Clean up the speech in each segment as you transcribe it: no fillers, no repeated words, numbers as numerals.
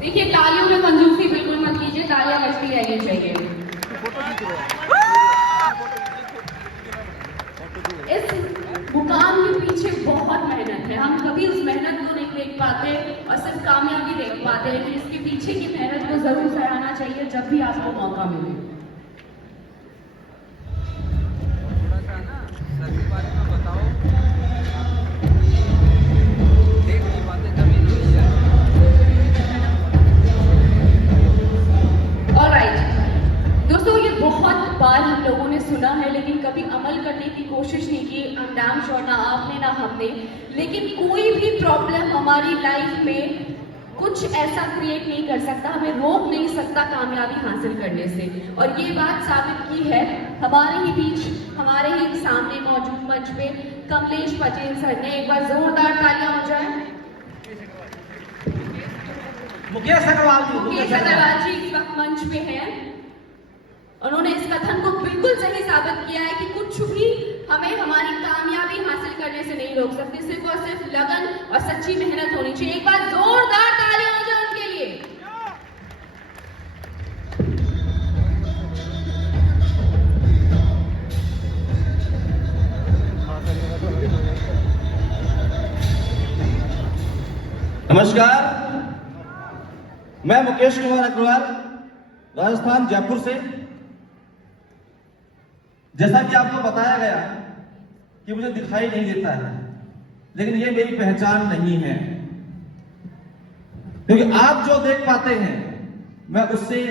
देखिए, तालियों में कंजूसी बिल्कुल मत कीजिए, तालियां बजती रहनी चाहिए। इस मुकाम के पीछे बहुत मेहनत है, हम कभी उस मेहनत को नहीं देख पाते और सिर्फ कामयाबी देख पाते, लेकिन इसके पीछे की मेहनत को जरूर सराहना चाहिए जब भी आपको मौका मिले। थोड़ा सा ना सर के बारे में बताओ, देख नहीं पाते जमीन नहीं है। ऑलराइट दोस्तों, ये बहुत बार हम लोगों ने सुना है लेकिन कभी अमल करने की कोशिश नहीं की। आई एम डैम श्योर, ना आपने ना हमने। लेकिन कोई भी प्रॉब्लम हमारी लाइफ में कुछ ऐसा क्रिएट नहीं कर सकता, हमें रोक नहीं सकता कामयाबी हासिल करने से। और ये बात साबित की है हमारे ही बीच, हमारे ही सामने मौजूद मंच पे कमलेश पटेल सर ने। एक बार जोरदार तालियां हो जाए। मुकेश अग्रवाल जी इस वक्त मंच पे हैं। उन्होंने इस कथन को बिल्कुल सही साबित किया है कि कुछ भी हमें हमारी कामयाबी हासिल करने से नहीं रोक सकती, सिर्फ और सिर्फ लगन और सच्ची मेहनत होनी चाहिए। एक बार जोरदार तालियां हो जाए उनके लिए। नमस्कार, मैं मुकेश कुमार अग्रवाल, राजस्थान जयपुर से। जैसा कि आपको बताया गया कि मुझे दिखाई नहीं देता है, लेकिन ये मेरी पहचान नहीं है, क्योंकि आप जो देख पाते हैं मैं उससे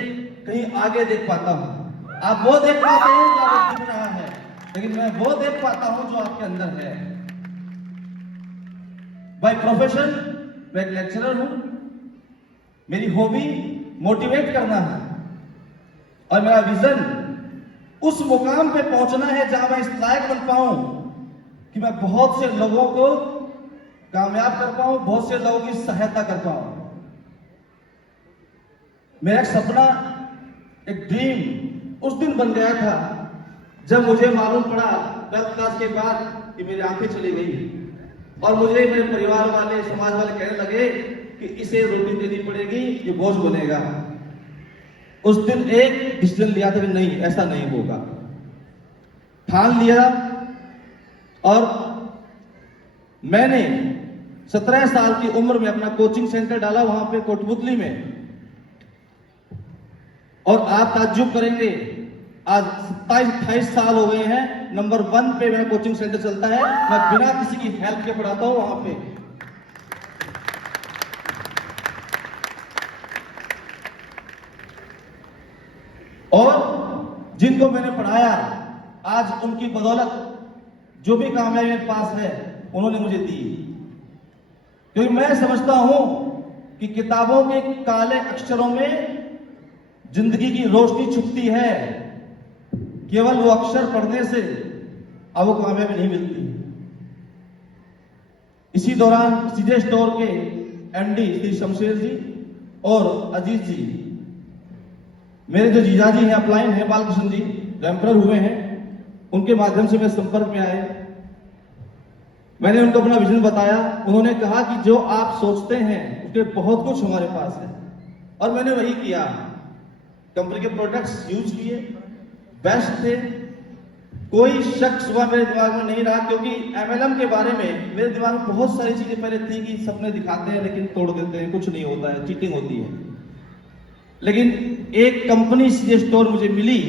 कहीं आगे देख पाता हूं। आप वो देख पाते हैं जो आपको दिख रहा है, लेकिन मैं वो देख पाता हूं जो आपके अंदर है। बाय प्रोफेशन मैं एक लेक्चरर हूं। मेरी हॉबी मोटिवेट करना है और मेरा विजन उस मुकाम पे पहुंचना है जहां मैं इस लायक बन पाऊं कि मैं बहुत से लोगों को कामयाब कर पाऊं, बहुत से लोगों की सहायता कर पाऊं। मेरा एक सपना, एक ड्रीम उस दिन बन गया था जब मुझे मालूम पड़ा 12th क्लास के बाद कि मेरी आंखें चली गई और मुझे मेरे परिवार वाले, समाज वाले कहने लगे कि इसे रोटी देनी पड़ेगी, ये बोझ बनेगा। उस दिन एक डिसीजन लिया था कि नहीं, ऐसा नहीं होगा। ठान लिया और मैंने 17 साल की उम्र में अपना कोचिंग सेंटर डाला वहां पे कोटपुतली में। और आप ताज्जुब करेंगे, आज 27-28 साल हो गए हैं, नंबर 1 पे मेरा कोचिंग सेंटर चलता है। मैं बिना किसी की हेल्प के पढ़ाता हूं वहां पे। और जिनको मैंने पढ़ाया, आज उनकी बदौलत जो भी कामयाबी मेरे पास है उन्होंने मुझे दी। क्योंकि मैं समझता हूं कि किताबों के काले अक्षरों में जिंदगी की रोशनी छुपती है। केवल वो अक्षर पढ़ने से आपको कामयाबी नहीं मिलती। इसी दौरान सीधे स्टोर के एमडी श्री शमशेर जी और अजीत जी, मेरे जो जीजाजी हैं, अपलाइन हैं, बालकृष्ण जी, जो एम्परर हुए हैं, उनके माध्यम से मेरे संपर्क में आए। मैंने उनको अपना विजन बताया। उन्होंने कहा कि जो आप सोचते हैं उसके बहुत कुछ हमारे पास है, और मैंने वही किया। कंपनी के प्रोडक्ट्स यूज किए, बेस्ट थे। कोई शक सुबह मेरे दिमाग में नहीं रहा, क्योंकि एमएलएम के बारे में मेरे दिमाग में बहुत सारी चीजें पहले थी कि सपने दिखाते हैं लेकिन तोड़ देते हैं, कुछ नहीं होता है, चीटिंग होती है। लेकिन एक कंपनी सीधे स्टोर मुझे मिली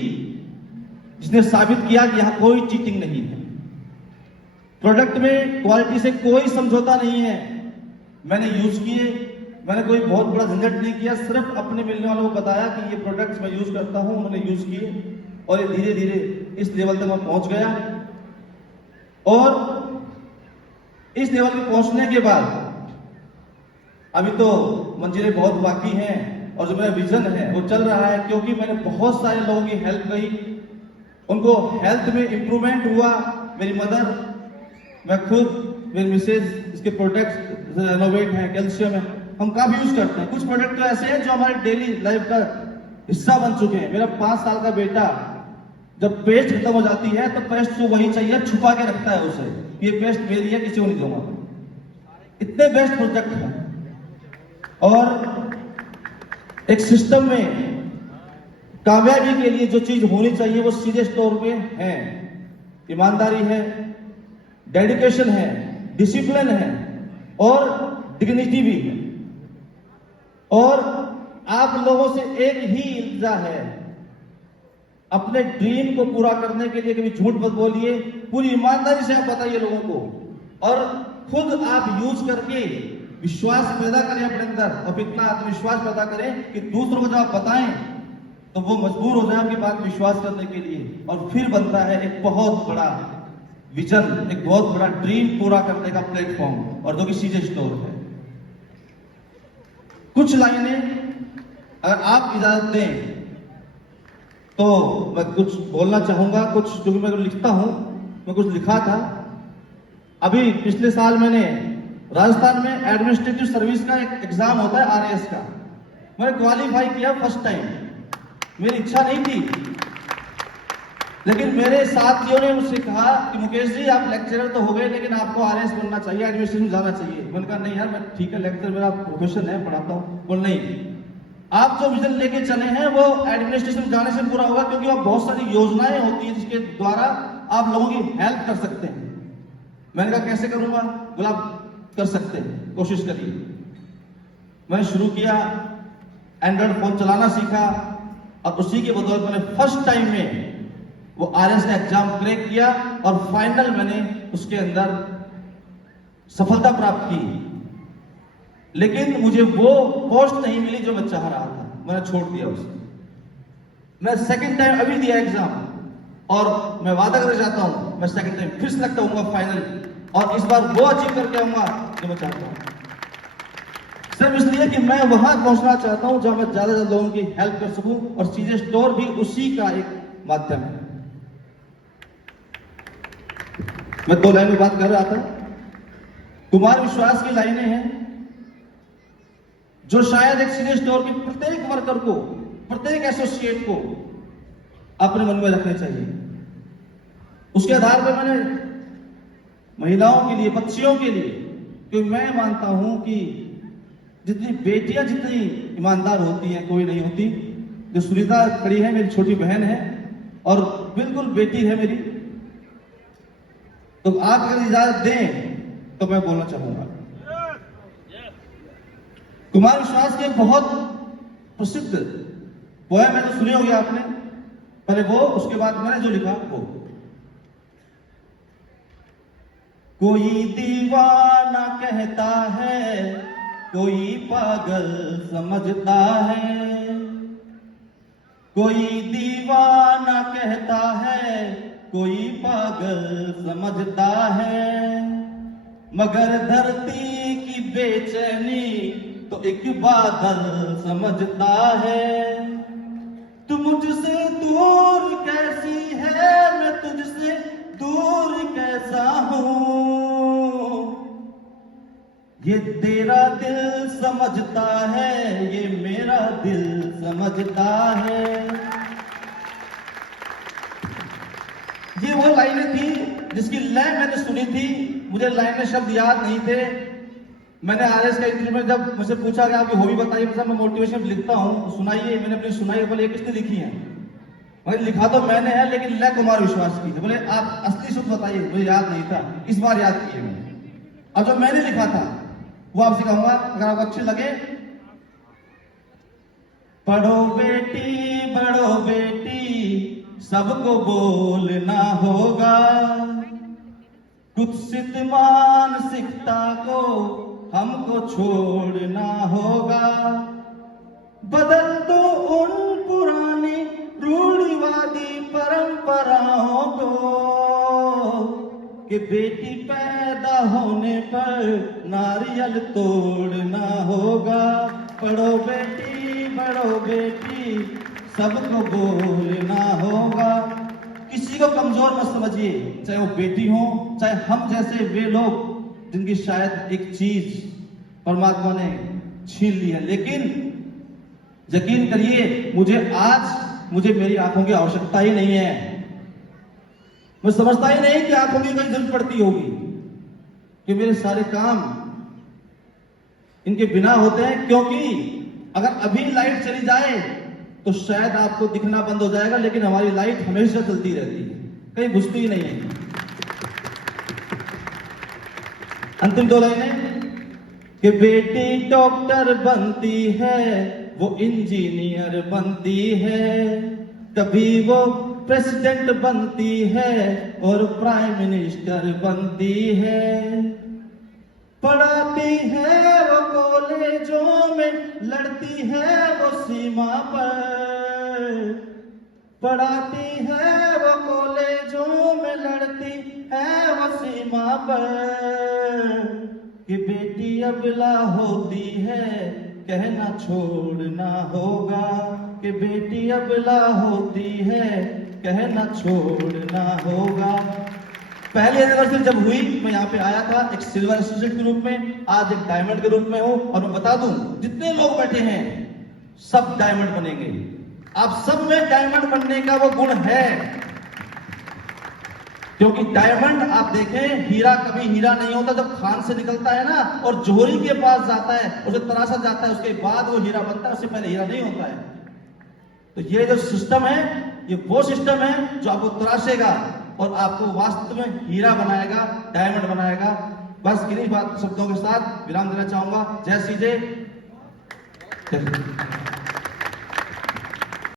जिसने साबित किया कि यहां कोई चीटिंग नहीं है। प्रोडक्ट में क्वालिटी से कोई समझौता नहीं है। मैंने यूज किए, मैंने कोई बहुत बड़ा झंझट नहीं किया, सिर्फ अपने मिलने वालों को बताया कि ये प्रोडक्ट्स मैं यूज करता हूं। उन्होंने यूज किए और ये धीरे धीरे इस लेवल तक मैं पहुंच गया। और इस लेवल पे पहुंचने के बाद अभी तो मंजिलें बहुत बाकी हैं, और जो मेरा विजन है वो चल रहा है, क्योंकि मैंने बहुत सारे लोगों की हेल्प की। उनको हेल्थ में इंप्रूवमेंट हुआ। मेरी मदर, मैं खुद, मेरी मिसेज, इसके प्रोडक्ट्स रेनोवेट हैं, कैल्शियम है, हम काफी यूज करते हैं। कुछ प्रोडक्ट तो ऐसे हैं जो हमारे डेली लाइफ का हिस्सा बन चुके हैं। मेरा 5 साल का बेटा जब पेस्ट खत्म हो जाती है तो पेस्ट को वही चाहिए, छुपा के रखता है उसे, ये पेस्ट मेरी है, किसी को नहीं दूंगा। इतने बेस्ट प्रोडक्ट हैं। और एक सिस्टम में कामयाबी के लिए जो चीज होनी चाहिए वो सीधे तौर पे है, ईमानदारी है, डेडिकेशन है, डिसिप्लिन है और डिग्निटी भी है। और आप लोगों से एक ही इल्तिजा है, अपने ड्रीम को पूरा करने के लिए कभी झूठ मत बोलिए, पूरी ईमानदारी से आप बताइए लोगों को, और खुद आप यूज करके विश्वास पैदा करें अपने अंदर, और इतना आत्मविश्वास पैदा करें कि दूसरों को जब आप बताएं तो वो मजबूर हो जाए आपकी बात विश्वास करने के लिए। और फिर बनता है एक बहुत बड़ा विजन, एक बहुत बड़ा ड्रीम पूरा करने का प्लेटफॉर्म, और जो कि सीजे स्टोर है। कुछ लाइनें अगर आप इजाजत दें तो मैं कुछ बोलना चाहूंगा, कुछ जो कि मैं लिखता हूं, मैं कुछ लिखा था। अभी पिछले साल मैंने राजस्थान में एडमिनिस्ट्रेटिव सर्विस का एक एग्जाम होता है आरएएस का, मैंने क्वालिफाई किया फर्स्ट टाइम। मेरी इच्छा नहीं थी, लेकिन मेरे साथियों ने मुझसे कहा कि मुकेश जी आप लेक्चरर तो हो गए लेकिन आपको आरएएस बनना चाहिए, एडमिनिस्ट्रेशन जाना चाहिए। मैंने कहा नहीं यार, मैं ठीक है लेक्चर मेरा प्रोफेशन है, पढ़ाता हूँ। बोल नहीं, आप जो विजन लेके चले हैं वो एडमिनिस्ट्रेशन जाने से पूरा होगा, क्योंकि वहां बहुत सारी योजनाएं होती है जिसके द्वारा आप लोगों की हेल्प कर सकते हैं। मैंने कहा कैसे करूंगा? बोला कर सकते हैं, कोशिश करिए। मैंने शुरू किया, एंड्रॉइड फोन चलाना सीखा, और उसी के बदौलत मैंने फर्स्ट टाइम में वो आरएस का एग्जाम क्रैक किया, और फाइनल मैंने उसके अंदर सफलता प्राप्त की। लेकिन मुझे वो पोस्ट नहीं मिली जो मैं चाह रहा था, मैंने छोड़ दिया उसे। मैं सेकंड टाइम अभी दिया एग्जाम, और मैं वादा करके जाता हूं मैं सेकंड टाइम फिर सेलेक्ट होऊंगा फाइनल, और इस बार वो अचीव करके आऊंगा जो मैं चाहता हूं। सिर्फ इसलिए कि मैं वहां पहुंचना चाहता हूं जहां मैं ज्यादा से ज्यादा लोगों की हेल्प कर सकूं, और सीजे स्टोर भी उसी का एक माध्यम है। मैं 2 लाइन में बात कर रहा था। कुमार विश्वास की लाइनें हैं जो शायद एक सीजे स्टोर के प्रत्येक वर्कर को, प्रत्येक एसोसिएट को अपने मन में रखने चाहिए। उसके आधार पर मैंने महिलाओं के लिए, बच्चियों के लिए, क्योंकि मैं मानता हूं कि जितनी बेटियां जितनी ईमानदार होती हैं कोई नहीं होती। जो सुनीता खड़ी है मेरी छोटी बहन है, और बिल्कुल बेटी है मेरी। तो आप अगर इजाजत दें तो मैं बोलना चाहूंगा। कुमार विश्वास के बहुत प्रसिद्ध पोएम है, तो सुनी होगी आपने, पहले वो, उसके बाद मैंने जो लिखा वो। कोई दीवाना कहता है, कोई पागल समझता है, कोई दीवाना कहता है, कोई पागल समझता है, मगर धरती की बेचैनी तो एक बादल समझता है। तू मुझसे दूर कैसी है, मैं तुझसे दूर कैसा हूं, ये तेरा दिल समझता है, ये मेरा दिल समझता है। ये वो लाइनें थी जिसकी लय मैंने सुनी थी, मुझे लाइनें शब्द याद नहीं थे। मैंने आरएस का इंटरव्यू में जब मुझसे पूछा कि आपकी हॉबी बताइए, मैं मोटिवेशन लिखता हूँ, सुनाइए। मैंने अपनी सुनाई, बोले ये किसने लिखी है? मैंने लिखा तो मैंने है, लेकिन लय कुमार विश्वास की। बोले आप असली शुद्ध बताइए, मुझे याद नहीं था, इस बार याद किए मैंने। अब जो मैंने लिखा था वो आपसे कहूंगा, अगर आपको अच्छी लगे। पढ़ो बेटी बढ़ो बेटी, सबको बोलना होगा, कुत्सित मानसिकता को हमको छोड़ना होगा, बदल दो उन पुरानी रूढ़िवादी परंपराओं को, कि बेटी पैदा होने पर नारियल तोड़ना होगा। पढ़ो बेटी बढ़ो बेटी, सबको बोलना होगा। किसी को कमजोर मत समझिए, चाहे वो बेटी हो, चाहे हम जैसे वे लोग जिनकी शायद एक चीज परमात्मा ने छीन ली है। लेकिन यकीन करिए, मुझे मेरी आंखों की आवश्यकता ही नहीं है। मैं समझता ही नहीं कि आंखों की कोई जरूरत पड़ती होगी, कि मेरे सारे काम इनके बिना होते हैं। क्योंकि अगर अभी लाइट चली जाए तो शायद आपको दिखना बंद हो जाएगा, लेकिन हमारी लाइट हमेशा चलती रहती है, कहीं बुझती ही नहीं है। अंतिम 2 लाइनें कि बेटी डॉक्टर बनती है, वो इंजीनियर बनती है, कभी वो प्रेसिडेंट बनती है और प्राइम मिनिस्टर बनती है, पढ़ाती है वो कॉलेजों में, लड़ती है वो सीमा पर, पढ़ाती है वो कॉलेजों में, लड़ती है वो सीमा पर, कि बेटी अबला होती है कहना छोड़ना होगा, कि बेटी अबला होती है कहना छोड़ना होगा। पहली एनिवर्सरी जब हुई मैं यहाँ पे आया था एक सिल्वर एसोसिएट के रूप में, आज एक डायमंड के रूप में हूं, और मैं बता दूं जितने लोग बैठे हैं सब डायमंड बनेंगे। आप सब में डायमंड बनने का वो गुण है, क्योंकि डायमंड आप देखें, हीरा कभी हीरा नहीं होता, जब खान से निकलता है ना और जोहरी के पास जाता है, उसे तराशा जाता है, उसके बाद वो हीरा बनता है, उससे पहले हीरा नहीं होता है। तो ये जो सिस्टम है, ये वो सिस्टम है जो आपको तराशेगा और आपको वास्तव में हीरा बनाएगा, डायमंड बनाएगा। बस इन्हीं बात शब्दों के साथ विराम देना चाहूंगा। जय श्री जय।